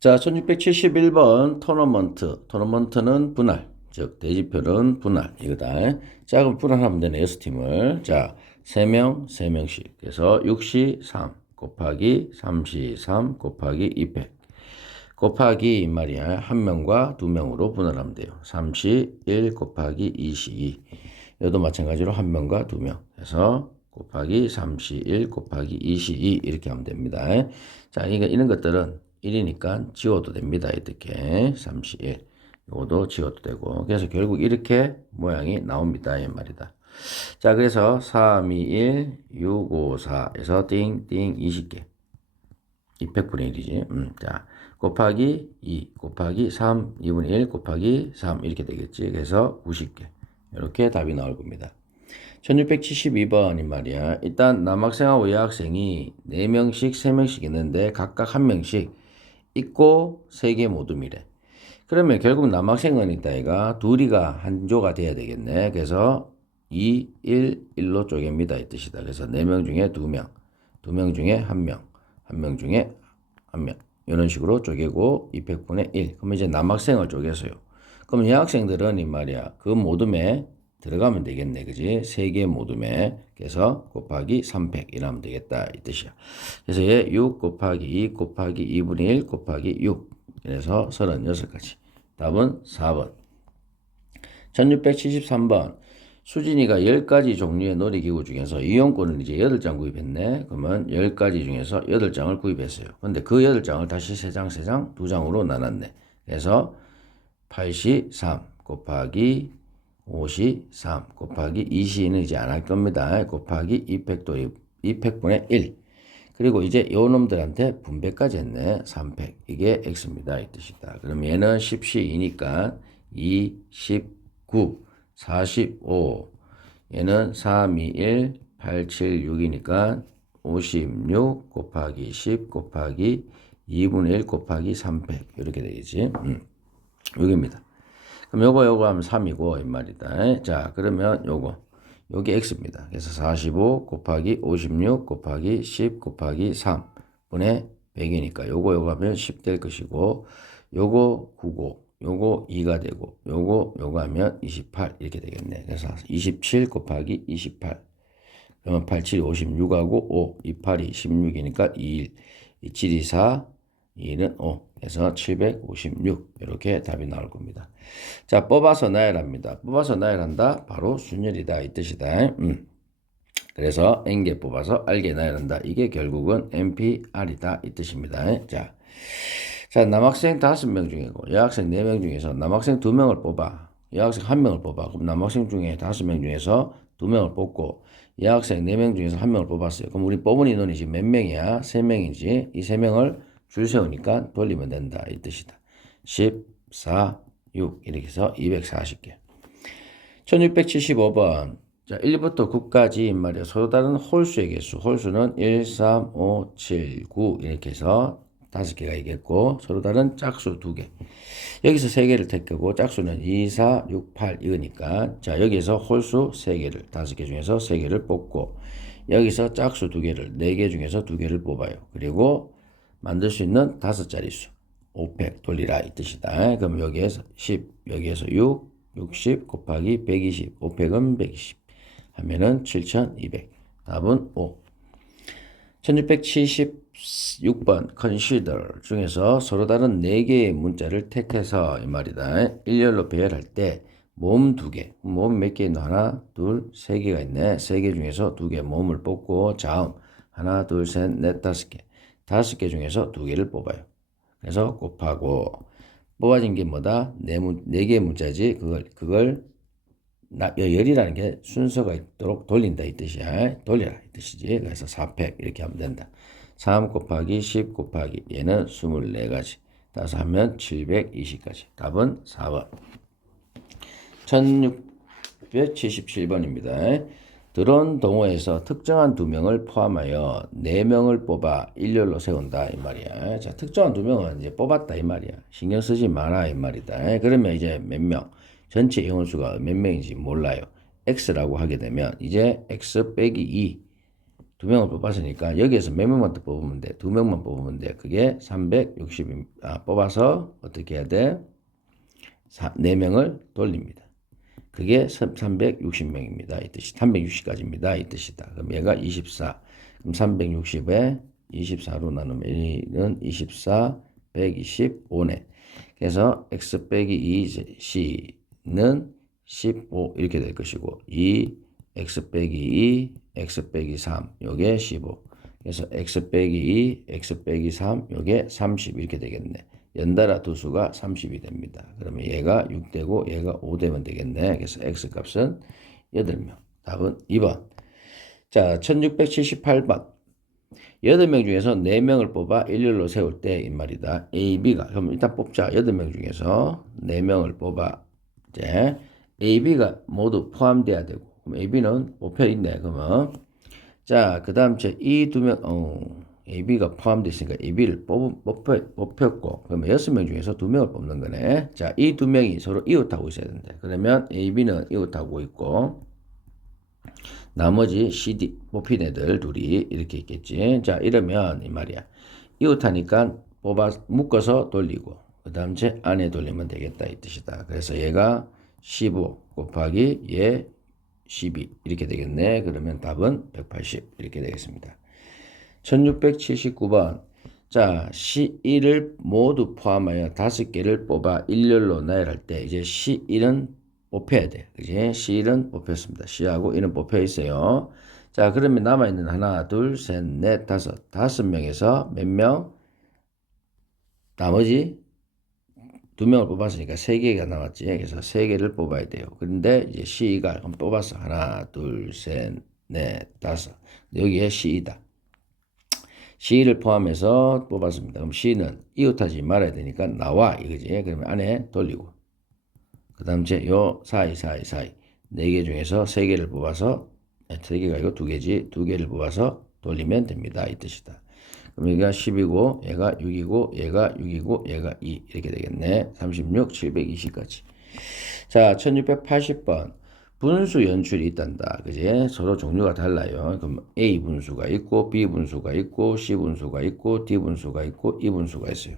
자, 1671번 토너먼트. 토너먼트는 분할, 즉 대지표는 분할 이거다. 자, 그럼 분할하면 되네. 6팀을. 자, 3명, 3명씩. 그래서 6시 3 곱하기 3시 3 곱하기 2팩. 곱하기 이 말이야. 1명과 2명으로 분할하면 돼요. 3시 1 곱하기 2시 2. 여도 마찬가지로 1명과 2명. 그래서 곱하기 3시 1 곱하기 2시 2 이렇게 하면 됩니다. 자, 이런 것들은 1이니까 지워도 됩니다. 이렇게 3시 1. 이것도 지워도 되고. 그래서 결국 이렇게 모양이 나옵니다. 이 말이다. 자, 그래서 3, 2, 1, 6, 5, 4에서 띵띵 20개. 200분의 1이지. 자, 곱하기 2 곱하기 3, 2분의 1 곱하기 3 이렇게 되겠지. 그래서 90개. 이렇게 답이 나올 겁니다. 1672번이 말이야. 일단 남학생하고 여학생이 4명씩 3명씩 있는데 각각 1명씩 있고 3개 모두 미래. 그러면 결국 남학생은 있다 이가 둘이가 한 조가 돼야 되겠네. 그래서 2, 1, 1로 쪼갭니다 이 뜻이다. 그래서 4명 중에 2명, 2명 중에 1명, 1명 중에 1명 이런 식으로 쪼개고 200분의 1. 그러면 이제 남학생을 쪼개서요. 그럼 여학생들은 이 말이야 그 모둠에 들어가면 되겠네. 그지? 3개 모둠에 그래서 곱하기 300 이러면 되겠다 이 뜻이야. 그래서 얘 6 곱하기 2 곱하기 2분의 1 곱하기 6 그래서 36가지. 답은 4번. 1673번. 수진이가 10가지 종류의 놀이기구 중에서 이용권을 이제 8장 구입했네. 그러면 10가지 중에서 8장을 구입했어요. 근데 그 8장을 다시 3장, 3장, 2장으로 나눴네. 그래서 8시 3 곱하기 5시 3 곱하기 2시는 이제 안 할 겁니다. 곱하기 2팩도 2팩분의 1. 그리고 이제 요 놈들한테 분배까지 했네. 3팩. 이게 x입니다. 이 뜻이다. 그럼 얘는 10시2니까 2, 19, 45. 얘는 3, 2, 1, 8, 7, 6이니까 56 곱하기 10 곱하기 2분의 1 곱하기 3팩. 이렇게 되겠지. 6입니다. 그럼 요거 하면 3이고 이 말이다. 자, 그러면 요게 x입니다. 그래서 45 곱하기 56 곱하기 10 곱하기 3분의 100이니까 요거 하면 10 될 것이고 요거 9고 요거 2가 되고 요거 하면 28 이렇게 되겠네. 그래서 27 곱하기 28 그러면 87이 56하고 5 28이 16이니까 21 27이 4 2는 5 그래서 756 이렇게 답이 나올 겁니다. 자, 뽑아서 나열합니다. 뽑아서 나열한다. 바로 순열이다 이 뜻이다. 그래서 N개 뽑아서 R개 나열한다. 이게 결국은 NPR이다 이 뜻입니다. 자, 남학생 5명 중이고 여학생 4명 중에서 남학생 2명을 뽑아. 여학생 1명을 뽑아. 그럼 남학생 중에 5명 중에서 2명을 뽑고 여학생 4명 중에서 1명을 뽑았어요. 그럼 우리 뽑은 인원이 지금 몇 명이야? 3명이지. 이 3명을 줄 세우니까 돌리면 된다 이 뜻이다. 10, 4, 6 이렇게 해서 240개. 1675번. 자, 1부터 9까지 말이야. 서로 다른 홀수의 개수. 홀수는 1, 3, 5, 7, 9 이렇게 해서 5개가 있겠고 서로 다른 짝수 2개. 여기서 3개를 택하고 짝수는 2, 4, 6, 8 이거니까 자, 여기에서 홀수 3개를 5개 중에서 3개를 뽑고 여기서 짝수 2개를 4개 중에서 2개를 뽑아요. 그리고 만들 수 있는 5자릿수 5팩 돌리라 이 뜻이다. 그럼 여기에서 10 여기에서 6 60 곱하기 120 5팩은 120 하면은 7200 답은 5. 1676번 consider 중에서 서로 다른 4개의 문자를 택해서 이 말이다. 일렬로 배열할 때 모음 2개 모음 몇 개 있나? 하나 둘 3개가 있네. 3개 중에서 2개 모음을 뽑고 자음 하나 둘 셋 넷 5개 5개 중에서 2개를 뽑아요. 그래서 곱하고 뽑아진 게 뭐다? 4개의 문자지. 그걸 열이라는 게 순서가 있도록 돌린다 이 뜻이야. 돌려라 이 뜻이지. 그래서 4팩 이렇게 하면 된다. 3 곱하기 10 곱하기 얘는 24가지. 따서 하면 720가지. 답은 4번. 1677번입니다. 드론 동호회에서 특정한 2명을 포함하여 4명을 뽑아 일렬로 세운다 이 말이야. 자, 특정한 2명은 이제 뽑았다 이 말이야. 신경 쓰지 마라 이 말이다. 그러면 이제 몇 명? 전체 인원수가 몇 명인지 몰라요. x라고 하게 되면 이제 x 빼기 2 2명을 뽑았으니까 여기에서 몇 명만 더 뽑으면 돼? 2명만 뽑으면 돼. 그게 360입니다. 뽑아서 어떻게 해야 돼? 4명을 돌립니다. 그게 360명입니다. 이 뜻이 360까지입니다. 이 뜻이다. 그럼 얘가 24. 그럼 360에 24로 나누면 1은 24, 125네. 그래서 x 빼기 2c는 15 이렇게 될 것이고 2 x 빼기 2, x 빼기 3 요게 15. 그래서 x 빼기 2, x 빼기 3 요게 30 이렇게 되겠네. 연달아 두 수가 30이 됩니다. 그러면 얘가 6되고 얘가 5되면 되겠네. 그래서 x 값은 8명. 답은 2번. 자, 1678번. 8명 중에서 4명을 뽑아 일렬로 세울 때 이 말이다. A, B가. 그럼 일단 뽑자. 8명 중에서 4명을 뽑아. 이제 A, B가 모두 포함돼야 되고. 그럼 A, B는 뽑혀 있네. 그러면 자, 그 다음 이 2명, A, B가 포함되어 있으니까 A, B를 뽑혔고, 그러면 6명 중에서 2명을 뽑는 거네. 자, 이 2명이 서로 이웃하고 있어야 된다. 그러면 A, B는 이웃하고 있고, 나머지 CD 뽑힌 애들 둘이 이렇게 있겠지. 자, 이러면 이 말이야. 이웃하니까 묶어서 돌리고, 그 다음 안에 돌리면 되겠다 이 뜻이다. 그래서 얘가 15 곱하기 얘 12 이렇게 되겠네. 그러면 답은 180 이렇게 되겠습니다. 1679번. 자, C1을 모두 포함하여 5개를 뽑아 일렬로 나열할 때 이제 C1은 뽑혀야 돼. 그지? C1은 뽑혔습니다. C하고 1은 뽑혀 있어요. 자, 그러면 남아있는 하나, 둘, 셋, 넷, 다섯 명에서 몇 명? 나머지 2명을 뽑았으니까 3개가 남았지. 그래서 3개를 뽑아야 돼요. 그런데 이제 C가 그럼 뽑았어. 하나, 둘, 셋, 넷, 다섯. 여기에 C이다. C를 포함해서 뽑았습니다. 그럼 C는 이웃하지 말아야 되니까 나와 이거지. 그러면 안에 돌리고. 그 다음 요 사이 4개 중에서 3개를 뽑아서 3개가 아니고 2개지. 2개를 뽑아서 돌리면 됩니다. 이 뜻이다. 그럼 여기가 10이고 얘가 6이고 얘가 6이고 얘가 2 이렇게 되겠네. 36, 720까지. 자, 1680번. 분수 연출이 있단다. 그지? 서로 종류가 달라요. 그럼 A 분수가 있고 B 분수가 있고 C 분수가 있고 D 분수가 있고 E 분수가 있어요.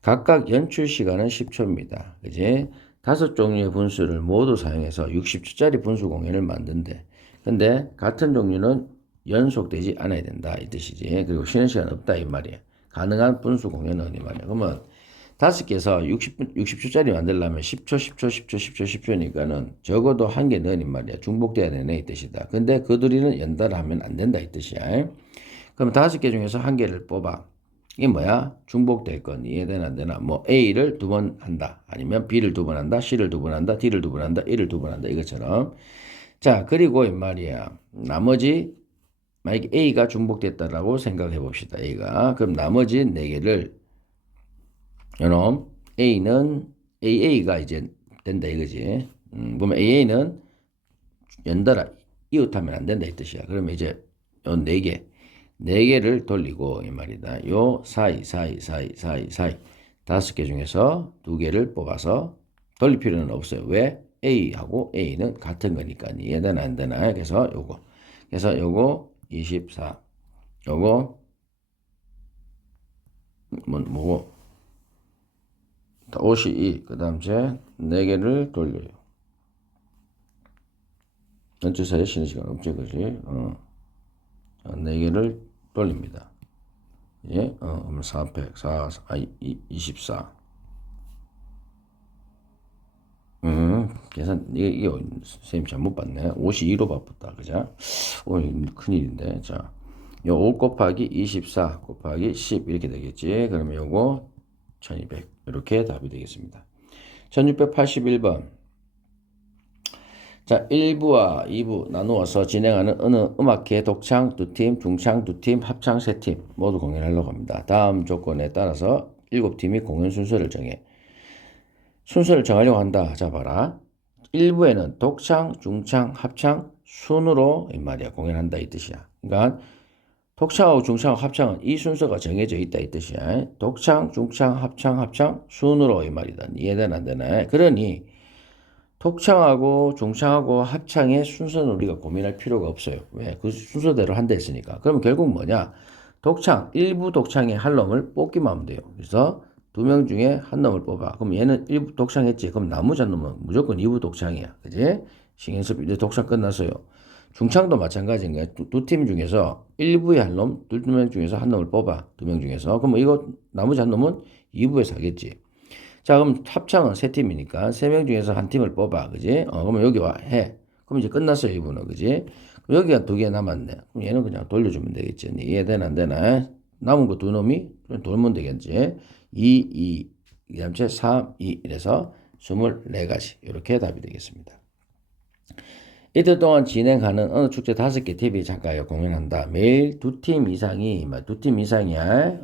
각각 연출 시간은 10초입니다. 그지? 5종류의 분수를 모두 사용해서 60초짜리 분수 공연을 만든대. 근데 같은 종류는 연속되지 않아야 된다 이 뜻이지. 그리고 쉬는 시간 없다 이 말이야. 가능한 분수 공연은 이 말이야. 그러면 5개에서 60초짜리 만들려면 10초, 10초, 10초, 10초, 10초니까는 적어도 한 개 넣으니 말이야. 중복돼야 되네 이 뜻이다. 근데 그 둘이는 연달아 하면 안 된다 이 뜻이야. 그럼 5개 중에서 한 개를 뽑아. 이게 뭐야? 중복될 건 이해되나 안 되나? 뭐 A를 2번 한다. 아니면 B를 2번 한다. C를 2번 한다. D를 2번 한다. E를 2번 한다. 이것처럼. 자, 그리고 이 말이야. 나머지 만약에 A가 중복됐다라고 생각해 봅시다. A가. 그럼 나머지 4개를 요놈 A는 AA가 이제 된다 이거지. 그러면 AA는 연달아 이웃하면 안 된다 이 뜻이야. 그러면 이제 요 4개를 돌리고 이 말이다. 요 사이 5개 중에서 2개를 뽑아서 돌릴 필요는 없어요. 왜? A하고 A는 같은 거니까 이해되나 안 되나? 그래서 요거 24 요거 뭐고 52 그 다음 4개를 돌려요. 연출 사이에 쉬는 시간 없지 그지? 4개를 돌립니다. 예? 그럼 24 계산 이게 선생님 잘못 봤네. 52로 바꿨다 그죠? 큰일인데. 자, 요 5 곱하기 24 곱하기 10 이렇게 되겠지. 그러면 요거 1200 이렇게 답이 되겠습니다. 1681번. 자, 1부와 2부 나누어서 진행하는 어느 음악회 독창 2팀, 중창 2팀, 합창 3팀 모두 공연하려고 합니다. 다음 조건에 따라서 7팀이 공연 순서를 정하려고 한다. 자, 봐라. 1부에는 독창, 중창, 합창 순으로 이 말이야 공연한다 이 뜻이야. 그러니까 독창하고 중창하고 합창은 이 순서가 정해져 있다 이 뜻이야. 독창, 중창, 합창 순으로 이 말이다. 이해되나 안 되나? 그러니 톡창하고 중창하고 합창의 순서는 우리가 고민할 필요가 없어요. 왜? 그 순서대로 한다 했으니까. 그러면 결국 뭐냐? 독창, 일부 독창의 한 놈을 뽑기만 하면 돼요. 그래서 두 명 중에 한 놈을 뽑아. 그럼 얘는 일부 독창했지. 그럼 나머지 한 놈은 무조건 이부 독창이야. 그지? 신경 쓰 이제 독창 끝났어요. 중창도 마찬가지인 거야. 두 팀 중에서 일부의 한 놈, 두 명 중에서 한 놈을 뽑아. 두 명 중에서. 그럼 이거 나머지 한 놈은 2부에서 하겠지. 자, 그럼 합창은 세 팀이니까 세 명 중에서 한 팀을 뽑아. 그지? 그러면 여기 와 해. 그럼 이제 끝났어요, 이분은. 그지? 그럼 여기가 두 개 남았네. 그럼 얘는 그냥 돌려주면 되겠지. 이해되나 안 되나? 남은 거 두 놈이 돌면 되겠지. 2, 그다음에 3, 2 이래서 24가지. 이렇게 답이 되겠습니다. 이틀 동안 진행하는 어느 축제 5개 TV 작가가 공연한다. 매일 두 팀 이상이, 두 팀 이상이야.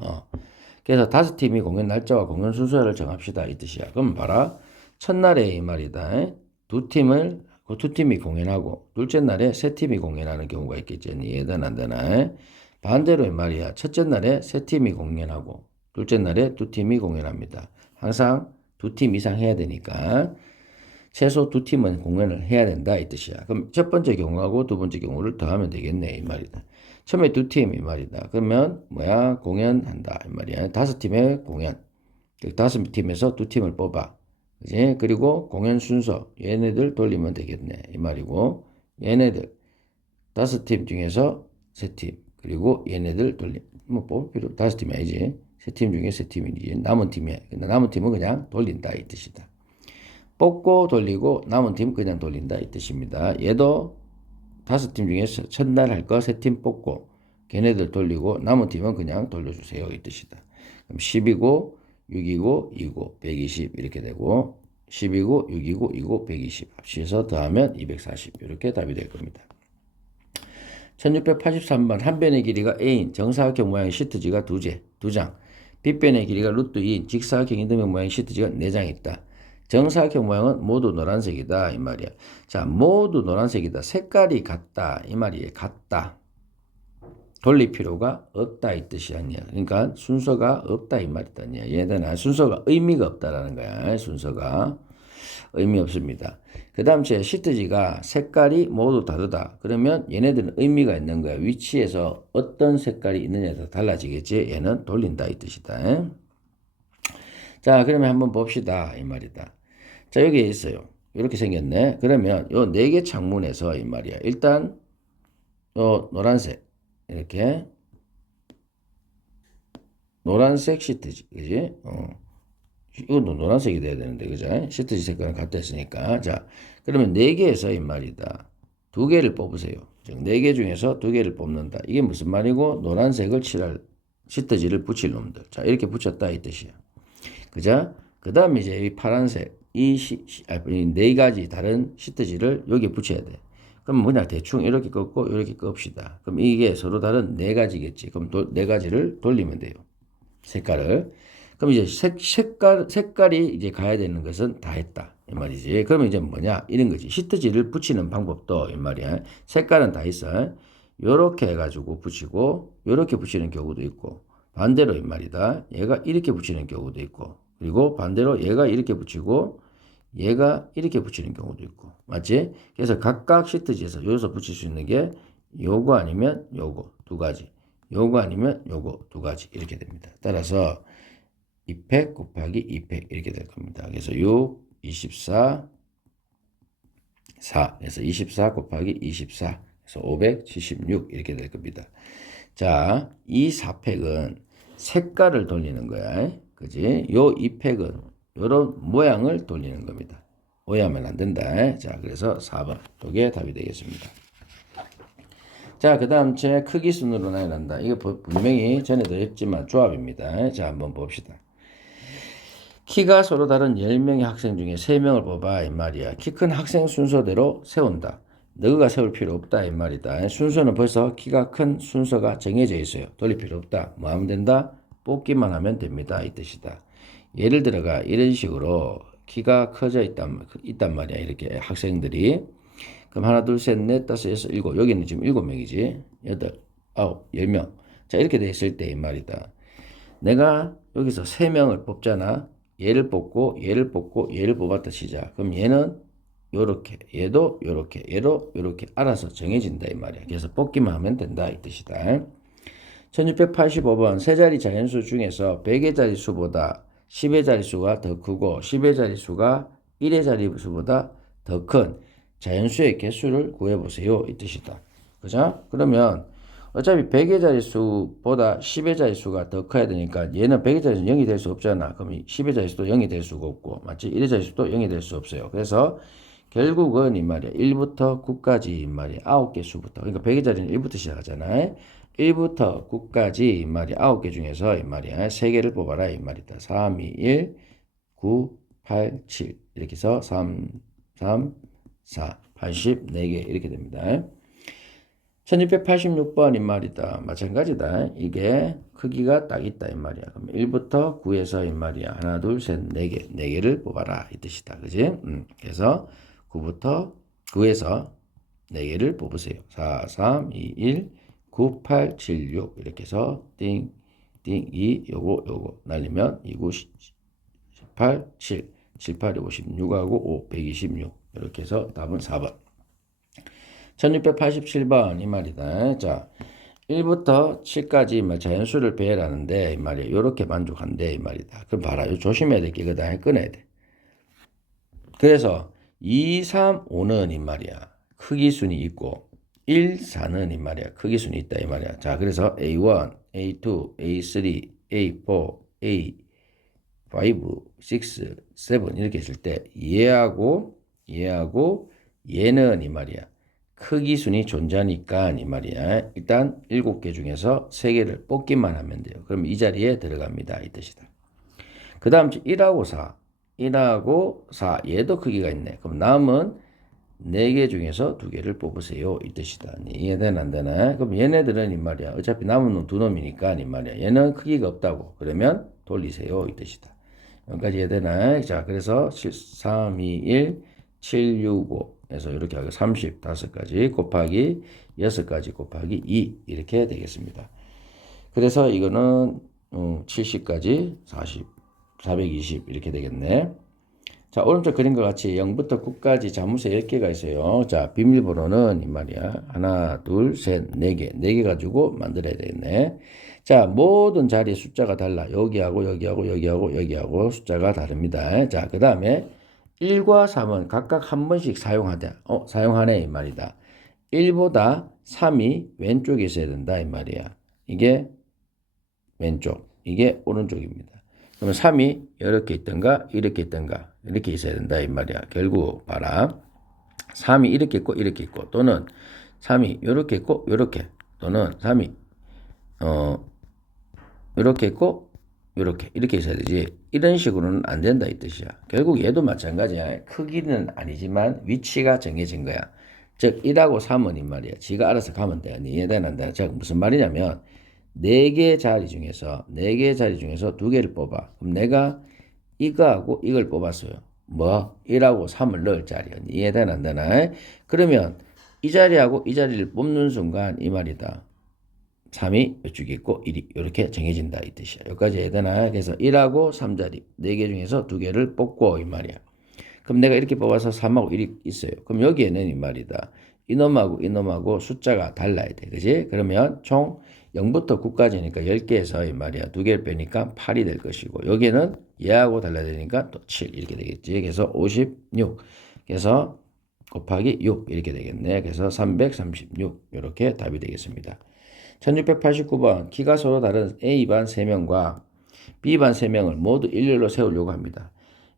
그래서 5팀이 공연 날짜와 공연 순서를 정합시다. 이 뜻이야. 그럼 봐라. 첫날에 이 말이다. 두 팀이 공연하고, 둘째 날에 세 팀이 공연하는 경우가 있겠지. 이해되나 안 되나? 반대로 이 말이야. 첫째 날에 세 팀이 공연하고, 둘째 날에 두 팀이 공연합니다. 항상 두 팀 이상 해야 되니까. 최소 두 팀은 공연을 해야 된다. 이 뜻이야. 그럼 첫 번째 경우하고 두 번째 경우를 더하면 되겠네. 이 말이다. 처음에 두 팀 이 말이다. 그러면 뭐야? 공연한다. 이 말이야. 5팀의 공연. 5팀에서 두 팀을 뽑아. 그지? 그리고 공연 순서. 얘네들 돌리면 되겠네. 이 말이고. 얘네들. 5팀 중에서 세 팀. 그리고 얘네들 돌림. 뭐 뽑을 필요, 5팀이 아니지. 세 팀 중에 세 팀이지. 남은 팀이야. 남은 팀은 그냥 돌린다. 이 뜻이다. 뽑고 돌리고 남은 팀 그냥 돌린다. 이 뜻입니다. 얘도 5팀 중에 첫날 할 거 세 팀 뽑고 걔네들 돌리고 남은 팀은 그냥 돌려주세요. 이 뜻이다. 그럼 10이고 6이고 2고 120 이렇게 되고 10이고 6이고 2고 120 합치해서 더하면 240 이렇게 답이 될 겁니다. 1683번 한 변의 길이가 A인 정사각형 모양의 시트지가 두 장, 빗변의 길이가 루트 2인 직사각형 인도면 모양의 시트지가 4장 있다. 정사각형 모양은 모두 노란색이다. 이 말이야. 자, 모두 노란색이다. 색깔이 같다. 이 말이에요. 같다. 돌릴 필요가 없다. 이 뜻이 아니야. 그러니까 순서가 없다. 이 말이다. 얘들아, 순서가 의미가 없다라는 거야. 순서가 의미 없습니다. 그 다음 제 시트지가 색깔이 모두 다르다. 그러면 얘네들은 의미가 있는 거야. 위치에서 어떤 색깔이 있느냐에 따라 달라지겠지. 얘는 돌린다. 이 뜻이다. 자, 그러면 한번 봅시다. 이 말이다. 자, 여기에 있어요. 이렇게 생겼네. 그러면 요 4개 창문에서 이 말이야. 일단 요 노란색 이렇게 노란색 시트지, 그지? 이것도 노란색이 돼야 되는데, 그죠? 시트지 색깔은 같다 했으니까. 자, 그러면 4개에서 이 말이다. 2개를 뽑으세요. 즉, 4개 중에서 2개를 뽑는다. 이게 무슨 말이고? 노란색을 칠할 시트지를 붙일 놈들. 자, 이렇게 붙였다 이 뜻이야. 그죠? 그 다음에 이제 이 파란색, 이 4가지 다른 시트지를 여기에 붙여야 돼. 그럼 그냥 대충 이렇게 꺾고 이렇게 꺾읍시다. 그럼 이게 서로 다른 4가지겠지. 그럼 4가지를 돌리면 돼요. 색깔을. 그럼 이제 색깔이 이제 가야 되는 것은 다 했다. 이 말이지. 그러면 이제 뭐냐? 이런 거지. 시트지를 붙이는 방법도 이 말이야. 색깔은 다 있어. 요렇게 해가지고 붙이고, 요렇게 붙이는 경우도 있고, 반대로 이 말이다. 얘가 이렇게 붙이는 경우도 있고, 그리고 반대로 얘가 이렇게 붙이고, 얘가 이렇게 붙이는 경우도 있고. 맞지? 그래서 각각 시트지에서 여기서 붙일 수 있는 게 요거 아니면 요거 2가지. 요거 아니면 요거 2가지. 이렇게 됩니다. 따라서 2팩 곱하기 2팩 이렇게 될 겁니다. 그래서 6, 24, 4. 그래서 24 곱하기 24. 그래서 576 이렇게 될 겁니다. 자, 이 4팩은 색깔을 돌리는 거야. 그지? 요 2팩은 요런 모양을 돌리는 겁니다. 오해하면 안 된다. 자, 그래서 4번. 이게 답이 되겠습니다. 자, 그 다음 제 크기 순으로 나열한다. 이거 분명히 전에도 했지만 조합입니다. 자, 한번 봅시다. 키가 서로 다른 10명의 학생 중에 3명을 뽑아 이 말이야. 키 큰 학생 순서대로 세운다. 너가 세울 필요 없다 이 말이다. 순서는 벌써 키가 큰 순서가 정해져 있어요. 돌릴 필요 없다. 뭐 하면 된다? 뽑기만 하면 됩니다. 이 뜻이다. 예를 들어가 이런 식으로 키가 커져 있단 말이야. 이렇게 학생들이. 그럼 하나, 둘, 셋, 넷, 다섯, 여섯, 일곱. 여기는 지금 7명이지. 8, 9, 10명. 자, 이렇게 돼 있을 때 이 말이다. 내가 여기서 3명을 뽑잖아. 얘를 뽑고 얘를 뽑고 얘를 뽑았다 치자. 그럼 얘는 요렇게, 얘도 요렇게, 얘도 요렇게 알아서 정해진다 이 말이야. 그래서 뽑기만 하면 된다 이 뜻이다. 1685번 세 자리 자연수 중에서 100의 자릿수보다 10의 자릿수가 더 크고 10의 자릿수가 1의 자릿수보다 더 큰 자연수의 개수를 구해보세요 이 뜻이다. 그죠? 그러면 어차피 100의 자릿수보다 10의 자릿수가 더 커야 되니까 얘는 100의 자릿수는 0이 될 수 없잖아. 그럼 10의 자릿수도 0이 될 수가 없고 맞지? 1의 자릿수도 0이 될 수 없어요. 그래서 결국은 이 말이야. 1부터 9까지 이 말이야. 9개 수부터. 그러니까 100의 자리는 1부터 시작하잖아. 1부터 9까지 이 말이야. 9개 중에서 이 말이야. 3개를 뽑아라 이 말이다. 3, 2, 1, 9, 8, 7 이렇게 해서 3, 3, 4, 84개 이렇게 됩니다. 1686번 이 말이다. 마찬가지다. 이게 크기가 딱 있다 이 말이야. 그럼 1부터 9에서 이 말이야. 하나, 둘, 셋, 4개. 4개를 뽑아라 이 뜻이다. 그지? 그래서 9에서 4개를 뽑으세요. 4, 3, 2, 1, 9, 8, 7, 6 이렇게 해서 띵, 띵, 2, 요거 날리면 2, 9, 18, 7, 7, 8, 56하고 5, 126 이렇게 해서 답은 4번. 1687번 이 말이다. 자, 1부터 7까지 자연수를 배열하는데 이 말이야. 요렇게 만족한대 이 말이다. 그럼 봐라. 요 조심해야 될 게 이거다. 꺼내야 돼. 그래서 2, 3, 5는 이 말이야. 크기순이 있고 1, 4는 이 말이야. 크기순이 있다 이 말이야. 자, 그래서 A1, A2, A3, A4, A5, 6, 7 이렇게 했을 때 얘하고 얘는 이 말이야. 크기순이 존재하니까 이 말이야. 일단 7개 중에서 3개를 뽑기만 하면 돼요. 그럼 이 자리에 들어갑니다. 이 뜻이다. 그 다음 1하고 4. 1하고 4. 얘도 크기가 있네. 그럼 남은 4개 중에서 2개를 뽑으세요. 이 뜻이다. 이해되나 안 되나? 그럼 얘네들은 이 말이야. 어차피 남은 놈 2놈이니까 이 말이야. 얘는 크기가 없다고. 그러면 돌리세요. 이 뜻이다. 여기까지 이해되나? 자, 그래서 7, 3, 2, 1, 7, 6, 5 해서 이렇게 하고 35가지 곱하기 6가지 곱하기 2 이렇게 되겠습니다. 그래서 이거는 70까지 40, 420 이렇게 되겠네. 자, 오른쪽 그림과 같이 0부터 9까지 자물쇠 10개가 있어요. 자, 비밀번호는 이 말이야. 하나, 둘, 셋, 4개. 4개 가지고 만들어야 되겠네. 자, 모든 자리에 숫자가 달라. 여기하고 숫자가 다릅니다. 자, 그 다음에 1과 3은 각각 한 번씩 사용하네 이 말이다. 1보다 3이 왼쪽에 있어야 된다 이 말이야. 이게 왼쪽, 이게 오른쪽입니다. 그러면 3이 이렇게 있던가 이렇게 있던가 이렇게 있어야 된다 이 말이야. 결국 봐라. 3이 이렇게 있고 또는 3이 이렇게 있고 이렇게 또는 3이 이렇게 있고 이렇게 있어야 되지. 이런 식으로는 안 된다 이 뜻이야. 결국 얘도 마찬가지야. 크기는 아니지만 위치가 정해진 거야. 즉 1하고 3은 이 말이야. 지가 알아서 가면 돼. 이해되나 안 되나? 즉 무슨 말이냐면 4개 자리 중에서 2개를 뽑아. 그럼 내가 이거하고 이걸 뽑았어요. 뭐? 1하고 3을 넣을 자리야. 이해되나 안 되나? 그러면 이 자리하고 이 자리를 뽑는 순간 이 말이다. 3이 이쪽에 있고 1이 이렇게 정해진다 이 뜻이야. 여기까지 해야 되나? 그래서 1하고 3자리 4개 중에서 2개를 뽑고 이 말이야. 그럼 내가 이렇게 뽑아서 3하고 1이 있어요. 그럼 여기에는 이 말이다. 이놈하고 숫자가 달라야 돼. 그지? 그러면 총 0부터 9까지니까 10개에서 이 말이야. 2개를 빼니까 8이 될 것이고 여기는 얘하고 달라야 되니까 또 7 이렇게 되겠지. 그래서 56 그래서 곱하기 6 이렇게 되겠네. 그래서 336 이렇게 답이 되겠습니다. 1689번 키가 서로 다른 A반 3명과 B반 3명을 모두 일렬로 세우려고 합니다.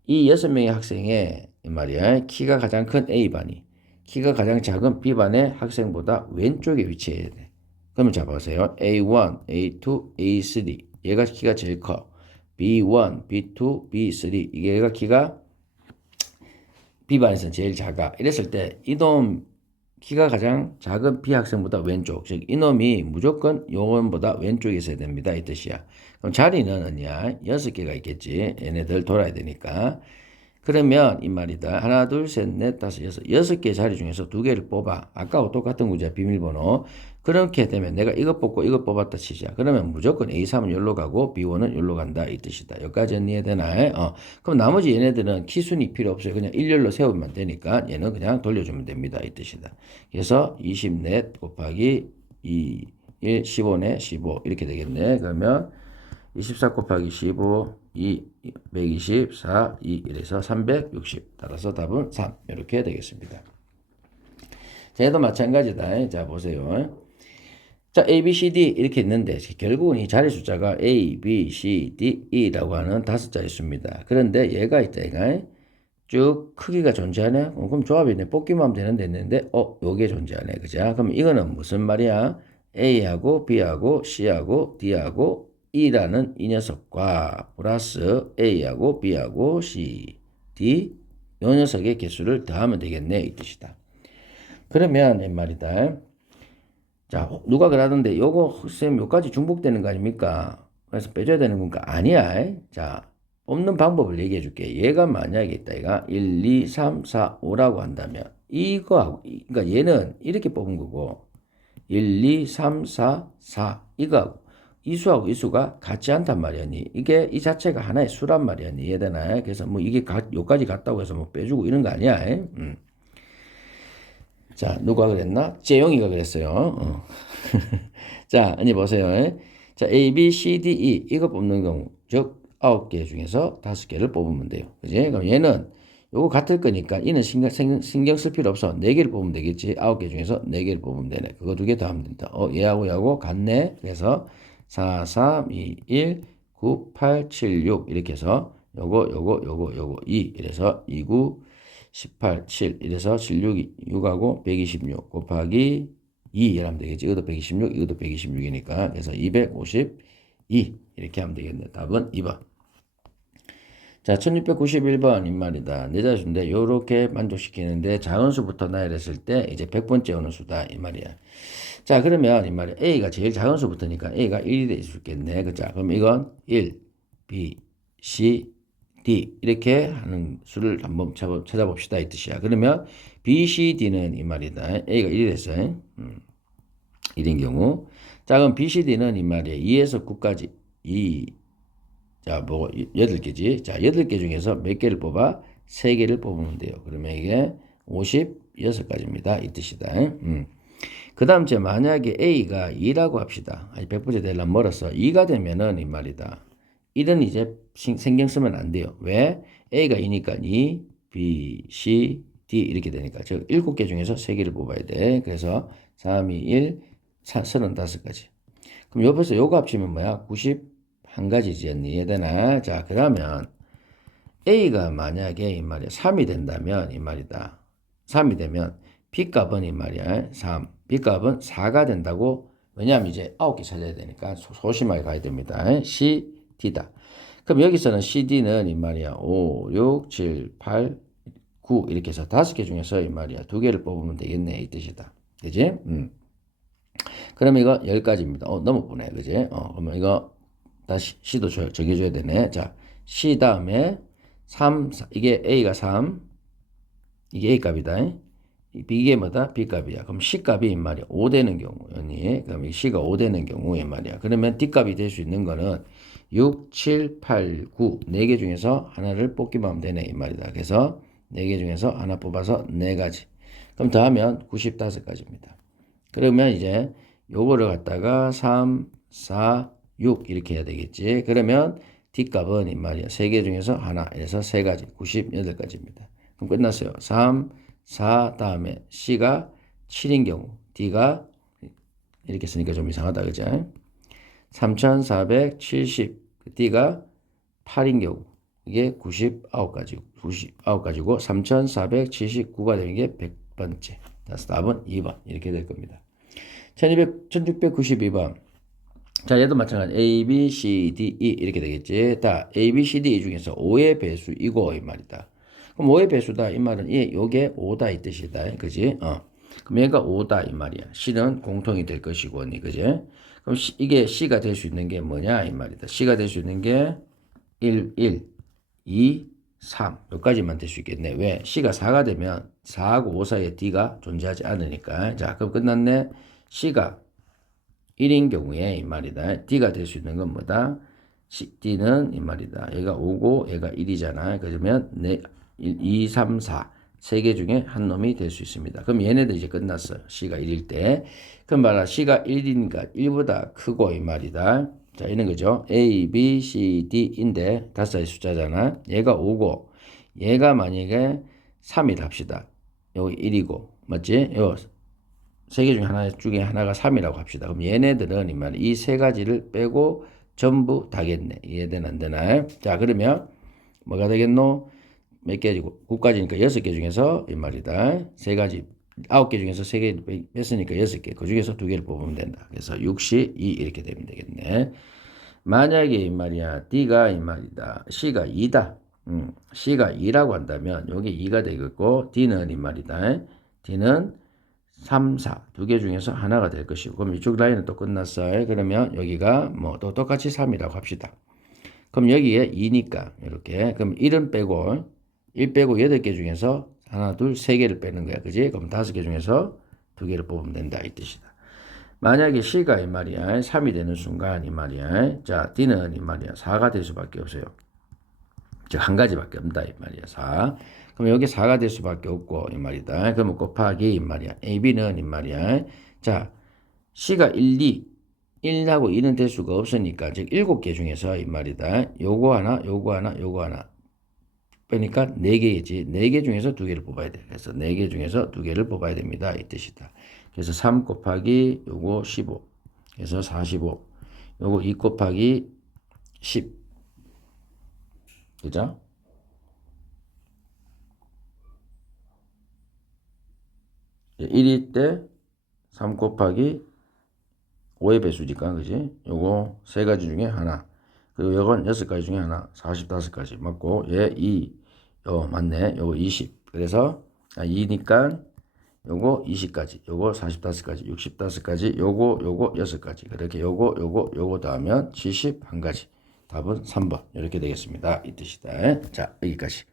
이 6명의 학생의 말이야 키가 가장 큰 A반이 키가 가장 작은 B반의 학생보다 왼쪽에 위치해야 돼. 그러면 자 보세요. A1, A2, A3 얘가 키가 제일 커. B1, B2, B3 얘가 키가 B반에서는 제일 작아. 이랬을 때 이놈 키가 가장 작은 B 학생보다 왼쪽, 즉 이놈이 무조건 요원보다 왼쪽에 있어야 됩니다. 이 뜻이야. 그럼 자리는 언니야 6개가 있겠지. 얘네들 돌아야 되니까. 그러면 이 말이다. 하나, 둘, 셋, 넷, 다섯, 여섯 개 자리 중에서 두 개를 뽑아. 아까와 똑같은 구조야, 비밀번호. 그렇게 되면 내가 이것 뽑고 이것 뽑았다 치자. 그러면 무조건 A3은 여기로 가고 B1은 여기로 간다 이 뜻이다. 여기까지는 이해되나? 그럼 나머지 얘네들은 키순이 필요 없어요. 그냥 일렬로 세우면 되니까 얘는 그냥 돌려주면 됩니다. 이 뜻이다. 그래서 20넷 곱하기 2, 1, 15네 15 이렇게 되겠네. 그러면 24 곱하기 15, 2, 124, 2, 이래서 360. 따라서 답은 3. 이렇게 되겠습니다. 자, 얘도 마찬가지다. 자, 보세요. 자, A, B, C, D 이렇게 있는데 결국은 이 자리 숫자가 A, B, C, D, E라고 하는 5자리 수입니다. 그런데 얘가 있다, 얘가. 쭉 크기가 존재하네? 그럼 조합이네. 뽑기만 하면 되는데 했는데, 요게 존재하네. 그죠? 그럼 이거는 무슨 말이야? A하고 B하고 C하고 D하고 E라는 이 녀석과 플러스 A하고 B하고 C, D 요 녀석의 개수를 더하면 되겠네. 이 뜻이다. 그러면 이 말이다. 자, 누가 그러던데 요거 쌤 요까지 중복되는 거 아닙니까? 그래서 빼줘야 되는 건가? 아니야. 자, 뽑는 방법을 얘기해 줄게. 얘가 만약에 있다. 얘가 1, 2, 3, 4, 5라고 한다면 이거하고 그러니까 얘는 이렇게 뽑은 거고 1, 2, 3, 4, 4 이거하고 이 수하고 이 수가 같지 않단 말이야니. 이게 이 자체가 하나의 수란 말이야니. 이해되나? 그래서 뭐 이게 요까지 같다고 해서 뭐 빼주고 이런 거 아니야. 자, 누가 그랬나? 재용이가 그랬어요. 자, 아니 보세요. 자, A, B, C, D, E 이거 뽑는 경우 즉 9개 중에서 5개를 뽑으면 돼요. 그지? 그럼 얘는 요거 같을 거니까 이는 신경 쓸 필요 없어. 4개를 뽑으면 되겠지. 9개 중에서 4개를 뽑으면 되네. 그거 2개 더 하면 된다. 얘하고 얘하고 같네. 그래서 4, 3, 2, 1, 9, 8, 7, 6 이렇게 해서 요거 2 이래서 2, 9, 18, 7 이래서 76, 6하고 126 곱하기 2 이러면 되겠지. 이것도 126, 이것도 126이니까 그래서 252 이렇게 하면 되겠네. 답은 2번. 자, 1691번 이 말이다. 네 자수인데 요렇게 만족시키는데 작은 수부터 나열했을 때 이제 100번째 오는 수다 이 말이야. 자, 그러면 이 말이야. A가 제일 작은 수부터니까 A가 1이 될 수 있겠네. 그죠? 그럼 이건 1, B, C, D 이렇게 하는 수를 한번 찾아봅시다 이 뜻이야. 그러면 B, C, D는 이 말이다. A가 1이 됐어요. 1인 경우. 자, 그럼 B, C, D는 이 말이야. 2에서 9까지 2 자, 뭐 8개지. 자, 8개 중에서 몇 개를 뽑아? 3개를 뽑으면 돼요. 그러면 이게 56가지입니다. 이 뜻이다. 그 다음 이제 만약에 A가 2라고 합시다. 아니 100번째 되려면 멀었어. 2가 되면은 이 말이다. 1은 이제 신경 쓰면 안 돼요. 왜? A가 2니까 2, B, C, D 이렇게 되니까 즉 7개 중에서 3개를 뽑아야 돼. 그래서 3, 2, 1, 35가지. 그럼 옆에서 요거 합치면 뭐야? 91가지지. 이해되나? 자, 그러면 A가 만약에 이 말이야 3이 된다면 이 말이다. 3이 되면 B값은 이 말이야 3. B값은 4가 된다고. 왜냐하면 이제 9개 찾아야 되니까 소심하게 가야 됩니다. C, D다. 그럼 여기서는 CD는 이 말이야 5, 6, 7, 8, 9 이렇게 해서 5개 중에서 이 말이야 2개를 뽑으면 되겠네 이 뜻이다. 그지? 그러면 이거 10가지입니다. 너무 쁘네. 그지? 그러면 이거 다시 C도 적여줘야 되네. 자, C 다음에 3, 이게 A가 3, 이게 A 값이다. 이게 뭐다? B 값이야. 그럼 C 값이 이 말이야. 5 되는 경우, 연이. 그럼 C가 5 되는 경우에 말이야. 그러면 D 값이 될 수 있는 거는 6, 7, 8, 9, 4개 중에서 하나를 뽑기만 하면 되네. 이 말이다. 그래서 4개 중에서 하나 뽑아서 4가지. 그럼 더하면 95가지입니다. 그러면 이제 요거를 갖다가 3, 4, 6 이렇게 해야 되겠지. 그러면 D값은 이 말이야. 3개 중에서 하나. 그래서 3가지. 98가지입니다. 그럼 끝났어요. 3, 4 다음에 C가 7인 경우 D가 이렇게 쓰니까 좀 이상하다. 그죠? 3470 D가 8인 경우 이게 99가지고 3479가 되는 게 100번째. 그래서 답은 2번 이렇게 될 겁니다. 1692번. 자, 얘도 마찬가지. A, B, C, D, E 이렇게 되겠지. 자, A, B, C, D 중에서 5의 배수이고 이 말이다. 그럼 5의 배수다 이 말은 요게 5다 이 뜻이다. 그지? 그럼 얘가 5다 이 말이야. C는 공통이 될 것이고, 그지? 그럼 이게 C가 될 수 있는 게 뭐냐 이 말이다. C가 될 수 있는 게 1, 1, 2, 3 여기까지만 될 수 있겠네. 왜? C가 4가 되면 4하고 5 사이에 D가 존재하지 않으니까. 자, 그럼 끝났네. C가 1인 경우에 이 말이다. D가 될 수 있는 건 뭐다? D는 이 말이다. 얘가 5고 얘가 1이잖아. 그러면 2, 3, 4 세 개 중에 한 놈이 될 수 있습니다. 그럼 얘네들 이제 끝났어요. C가 1일 때. 그럼 봐라. C가 1이니까 1보다 크고 이 말이다. 자, 이런 거죠. A, B, C, D인데 다섯의 숫자잖아. 얘가 5고 얘가 만약에 3이라 합시다. 여기 1이고 맞지? 요 세 개 중에 하나가 3이라고 합시다. 그럼 얘네들은 이 말 이 세 가지를 빼고 전부 다겠네. 이해되나 안 되나? 자, 그러면 뭐가 되겠노? 몇 개지고 9가지니까 6개 중에서 이 말이다. 세 가지 9개 중에서 3개 뺐으니까 6개. 그 중에서 2개를 뽑으면 된다. 그래서 62 이렇게 되면 되겠네. 만약에 이 말이야 D가 이 말이다. C가 2다. C가 2라고 한다면 여기 2가 되겠고 D는 이 말이다. D는 3, 4 두 개 중에서 하나가 될 것이고 그럼 이쪽 라인은 또 끝났어요. 그러면 여기가 뭐 또 똑같이 3이라고 합시다. 그럼 여기에 2니까 이렇게 그럼 1은 빼고 1 빼고 8개 중에서 하나, 둘, 3개를 빼는 거야. 그지? 그럼 5개 중에서 2개를 뽑으면 된다. 이 뜻이다. 만약에 C가 이 말이야 3이 되는 순간 이 말이야 자 D는 이 말이야 4가 될 수밖에 없어요. 즉 한 가지밖에 없다 이 말이야 4. 그럼 여기 4가 될 수밖에 없고 이 말이다. 그러면 곱하기 이 말이야 A, B는 이 말이야 자 C가 1, 2 1하고 2는 될 수가 없으니까 즉 7개 중에서 이 말이다. 요거 하나 요거 하나 요거 하나 빼니까 4개이지. 4개 중에서 2개를 뽑아야 돼. 그래서 4개 중에서 2개를 뽑아야 됩니다. 이 뜻이다. 그래서 3 곱하기 요거 15. 그래서 45. 요거 2 곱하기 10. 그죠? 예, 1일 때 3 곱하기 5의 배수니까 그지? 요거 세 가지 중에 하나. 그리고 요건 6가지 중에 하나. 45가지 맞고 얘 2. 요 맞네. 요거 20. 그래서 2니까 요거 20가지. 요거 45가지. 65가지. 요거 6가지. 그렇게 요거 더하면 71가지. 답은 3번. 이렇게 되겠습니다. 이 뜻이다. 자, 여기까지.